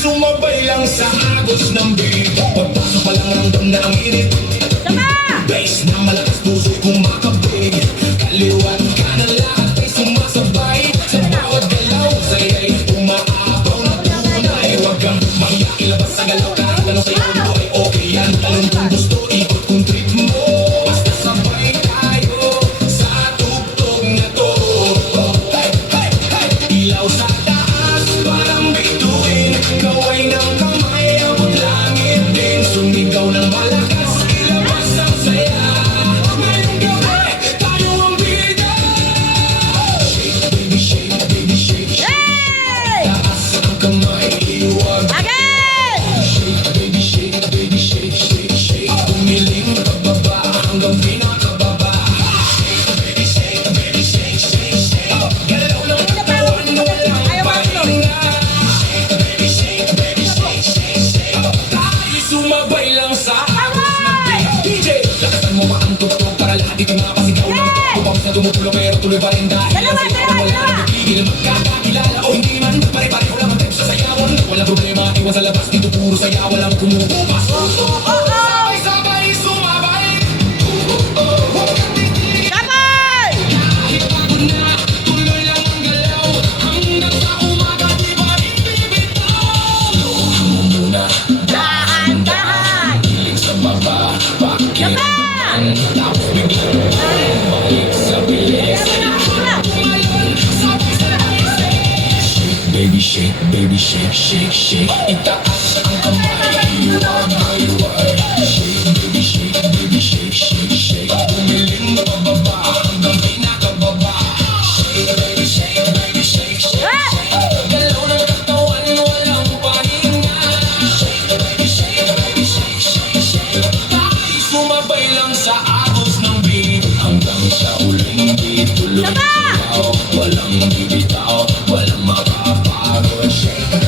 Sumabay lang sa agos ng beat. Pagpasok pa lang ramdam na ang init. Bass na malakas, puso kumakabig. Kaliwat kanan lahat ay sumasabay. Sa bawat galaw, saya'y umaapaw na tunay. Huwag kang mahiya, ilabas sa galaw. Kahit anong sayaw mo ay okay yan. Tanong kung gusto, ikot kung trip mo. Basta sabay tayo sa tugtog na to. Hey, hey, hey. Ilaw sa taas, parang bituin. Kaway ng kamay, abot langit din. Sumigaw ng malakas, ilabas ang saya. Ngayong gabi, tayo ang bida. Shake, baby, shake, baby, shake, shake. Taas ang kamay, iwag. Shake, baby, shake, baby, shake, shake, shake. Umiling pababa hanggang pinakababa. Shake, baby, shake, baby, shake, shake, shake. Galaw ng katawan na walang pahinga. Baby, shake, baby, shake, shake, shake. Tayo sumabay lang sa agos ng beat. DJ, lakasan mo ang tugtog para lahat ito'y mapasigaw ng upang sa tumutulo pero tuloy pa rin dahil Dalawa, dalawa. nagigil magkakakilala o hindi man pare-pareho lang ang trip sa sayawan. Walang problema, iwan sa labas dito puro saya, walang kumukupas. Sabay-sabay sumabay. Huwag kang titigil. Kahit pagod na, tuloy lang ang galaw. Hanggang sa umaga, di pa rin bibitaw. Lohan mo muna, dahan-dahan. Hiling sa baba, bakit naman? Tapos biglang balik sa bilis. Baby shake, baby shake, shake, shake. Itaas ang kamay, iwag, iwag. Shake, baby shake, baby shake, shake, shake. Umiling pababa hanggang pinakababa. Shake, baby shake, baby shake, shake, shake. Galaw ng katawan, walang pahinga. Shake, baby shake, baby shake, shake, shake. Tayo sumabay lang sa agos ng beat. Hanggang sa uling beat, tuloy sayaw. Walang bibitaw, walang makapagod. Shake,